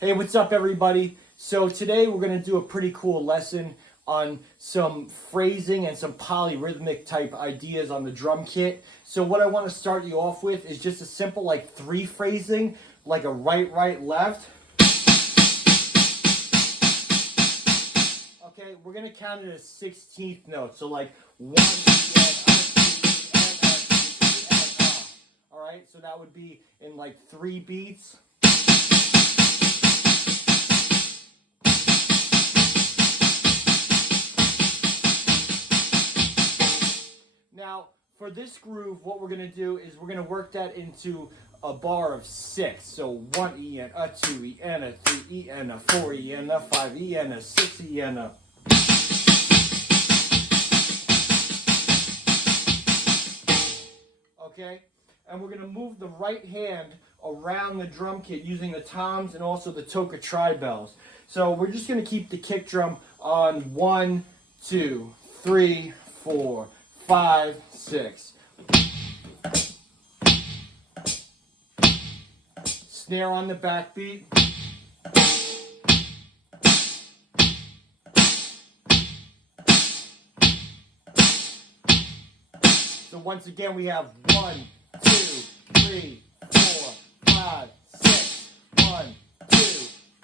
Hey, what's up everybody? So today we're going to do a pretty cool lesson on some phrasing and some polyrhythmic type ideas on the drum kit. So what I want to start you off with is just a simple like 3 phrasing, like a right, right, left. Okay, we're going to count it as 16th notes. So like 1, all right, so that would be in like 3 beats. Now, for this groove, what we're going to do is we're going to work that into a bar of 6. So 1 E and a 2 E and a 3 E and a 4 E and a 5 E and a 6 E and a... Okay? And we're going to move the right hand around the drum kit using the toms and also the toca tri-bells. So we're just going to keep the kick drum on 1, 2, 3, 4, 5, 6. Snare on the backbeat. So once again we have 1, 2, 3, 4, 5, 6. 1, 2,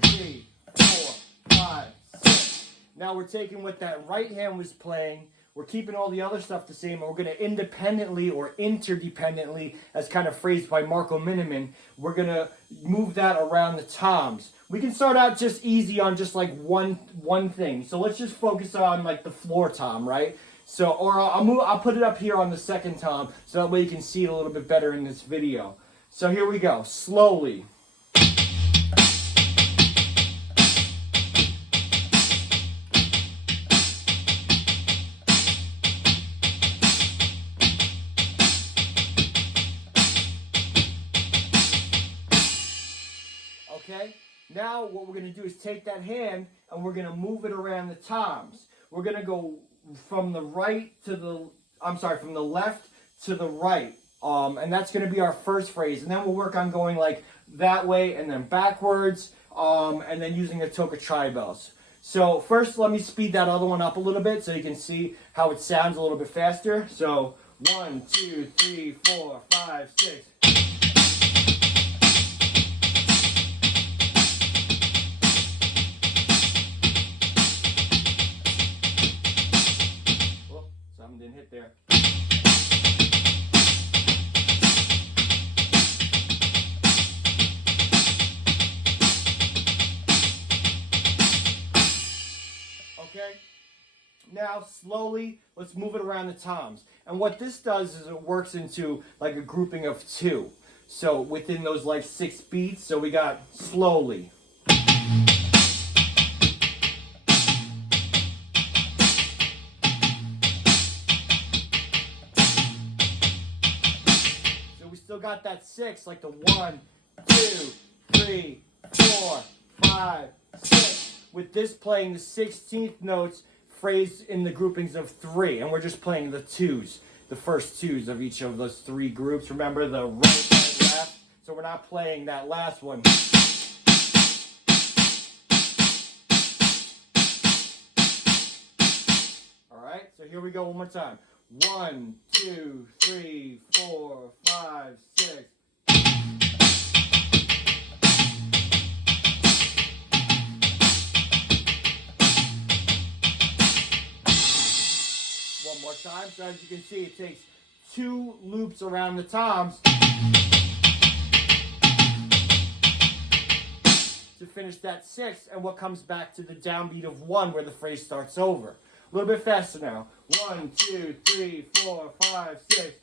3, 4, 5, 6. Now we're taking what that right hand was playing. We're keeping all the other stuff the same, and we're going to independently or interdependently, as kind of phrased by Marco Miniman, we're going to move that around the toms. We can start out just easy on just like one thing. So let's just focus on like the floor tom, right? So, or I'll put it up here on the second tom, so that way you can see it a little bit better in this video. So here we go, slowly. Okay, now what we're going to do is take that hand and we're going to move it around the toms. We're going to go from the right to the, from the left to the right. And that's going to be our first phrase. And then we'll work on going like that way and then backwards, and then using the toca tri-bells. So first let me speed that other one up a little bit so you can see how it sounds a little bit faster. So 1, 2, 3, 4, 5, 6. Something didn't hit there. Okay, now slowly let's move it around the toms. And what this does is it works into like a grouping of 2. So within those like 6 beats, so we got slowly. Still got that 6, like the 1, 2, 3, 4, 5, 6. With this playing the 16th notes phrased in the groupings of 3, and we're just playing the 2s, the first 2s of each of those 3 groups. Remember the right, right, left. So we're not playing that last one. All right. So here we go one more time. 1, 2, 3, 4, 5, 6. One more time. So as you can see, it takes 2 loops around the toms to finish that 6, and what comes back to the downbeat of 1 where the phrase starts over. A little bit faster now. 1, 2, 3, 4, 5, 6.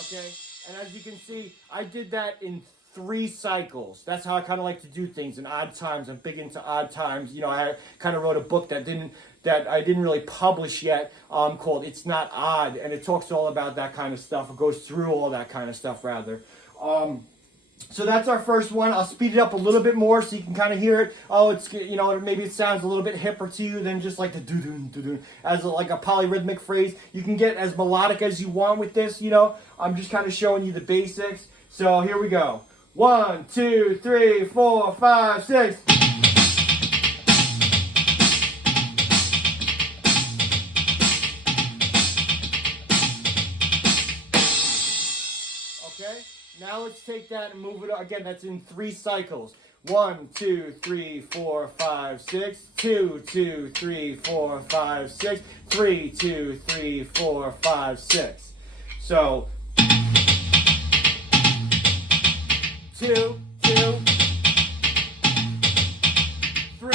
Okay, and as you can see, I did that in 3 cycles. That's how I kind of like to do things in odd times. I'm big into odd times. You know, I kind of wrote a book that I didn't really publish yet, called It's Not Odd, and it talks all about that kind of stuff. It goes through all that kind of stuff, rather. So that's our first one. I'll speed it up a little bit more so you can kind of hear it. Oh, it's, you know, maybe it sounds a little bit hipper to you than just like the doo-doo, doo-doo, as like a polyrhythmic phrase. You can get as melodic as you want with this, you know. I'm just kind of showing you the basics. So here we go. 1, 2, 3, 4, 5, 6. Okay, now let's take that and move it again. That's in 3 cycles. 1, 2, 3, 4, 5, 6. 2, 2, 3, 4, 5, 6. 3, 2, 3, 4, 5, 6. So 2, 2, 3.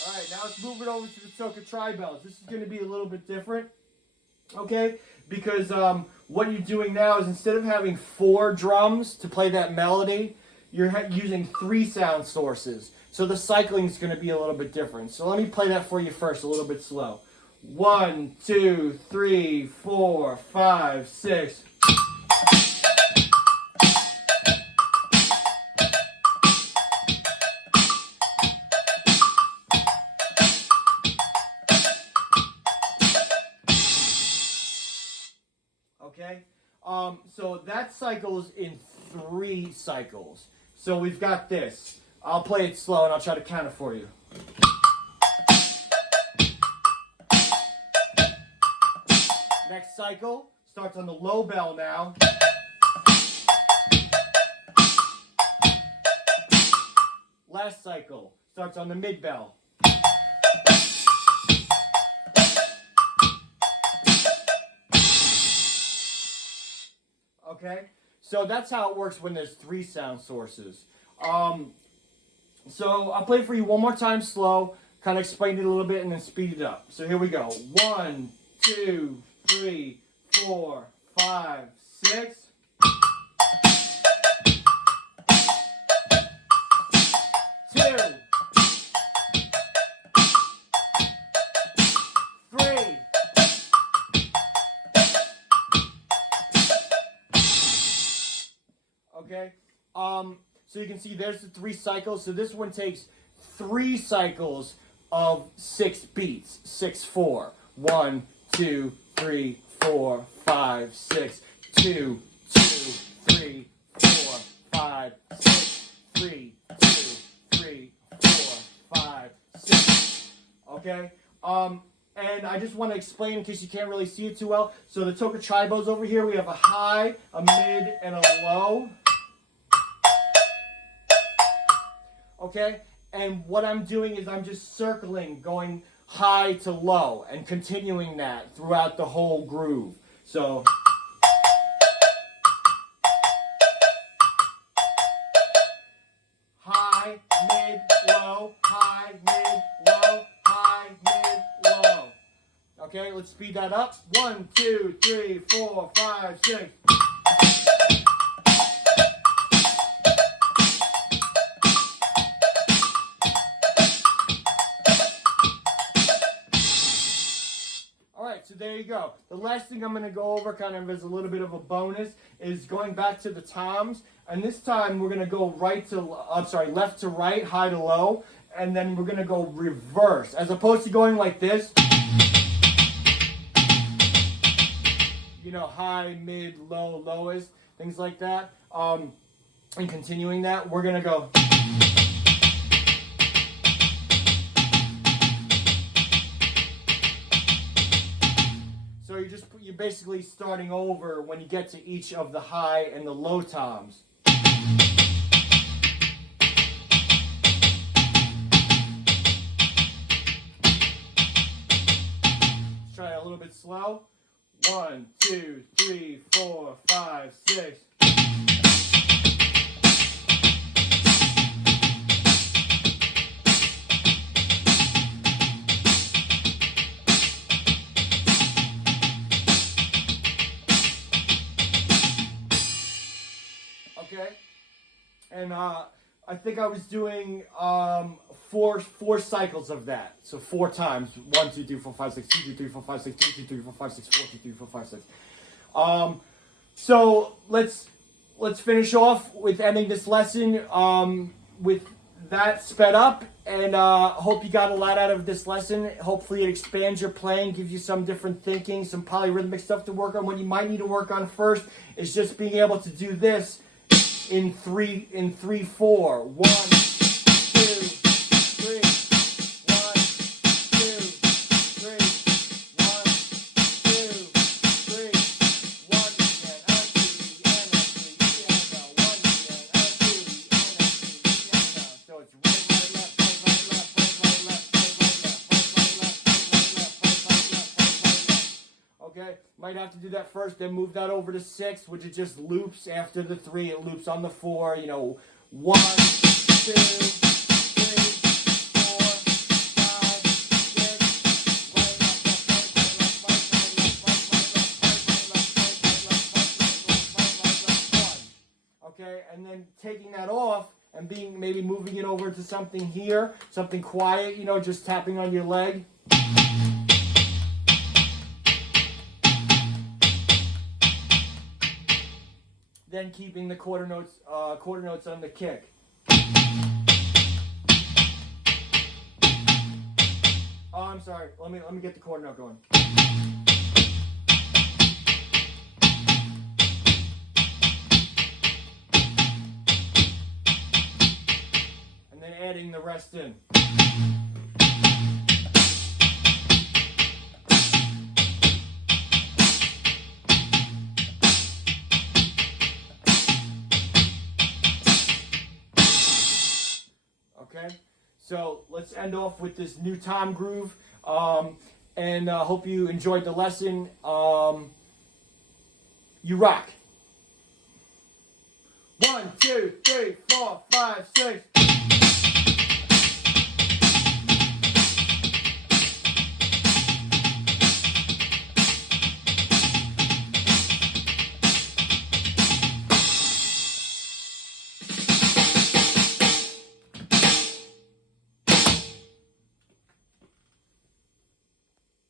All right, now let's move it over to the Toca Tri-Bells. This is going to be a little bit different. Okay, because what you're doing now is instead of having 4 drums to play that melody, you're using 3 sound sources. So the cycling is going to be a little bit different. So let me play that for you first, a little bit slow. 1, 2, 3, 4, 5, 6. Okay, so that cycles in 3 cycles. So we've got this. I'll play it slow and I'll try to count it for you. Next cycle starts on the low bell now. Last cycle starts on the mid bell. Okay, so that's how it works when there's 3 sound sources. So I'll play it for you one more time slow, kind of explain it a little bit, and then speed it up. So here we go. 1, 2, 3, 4, 5, 6. Okay, so you can see there's the 3 cycles. So this one takes 3 cycles of 6 beats. 6, 4. 1, 2, 3, 4, 5, 6. 2, 2, 3, 4, 5, 6. 3, 2, 3, 4, 5, 6. Okay, and I just want to explain in case you can't really see it too well. So the Toca Tri-Bells over here, we have a high, a mid, and a low. Okay, and what I'm doing is I'm just circling, going high to low, and continuing that throughout the whole groove. So, high, mid, low, high, mid, low, high, mid, low. Okay, let's speed that up. 1, 2, 3, 4, 5, 6. So there you go. The last thing I'm going to go over kind of as a little bit of a bonus is going back to the toms. And this time we're going to go left to right, high to low. And then we're going to go reverse. As opposed to going like this. You know, high, mid, low, lowest. Things like that. And continuing that, we're going to go. So you're basically starting over when you get to each of the high and the low toms. Let's try it a little bit slow. 1, 2, 3, 4, 5, 6. Okay, and I think I was doing 4 cycles of that. So 4 times. 1, 2, 3, 4, 5, 6, 2, 2, 3, 4, 5, 6, 2, 2, 3, 4, 5, 6, 4, 2, 3, 4, 5, 6. So let's finish off with ending this lesson with that sped up, and hope you got a lot out of this lesson. Hopefully it expands your playing, gives you some different thinking, some polyrhythmic stuff to work on. What you might need to work on first is just being able to do this in 3/4. 1, 2, 3. 1, 2, 3. 1, 2, 3. 1 again. Out to the end. Out to the end. 1 again. Out to the end. Out to the end. So it's right, left, right, left, right, left, right, left. Okay, might have to do that first, then move that over to 6, which it just loops after the 3. It loops on the 4. 1, 2, 3, 4, 5, 6. Okay, and then taking that off and maybe moving it over to something here, something quiet. Just tapping on your leg. Then keeping the quarter notes on the kick. Oh, I'm sorry. Let me get the quarter note going. And then adding the rest in. Okay, so let's end off with this new time groove, and hope you enjoyed the lesson. You rock. 1, 2, 3, 4, 5, 6.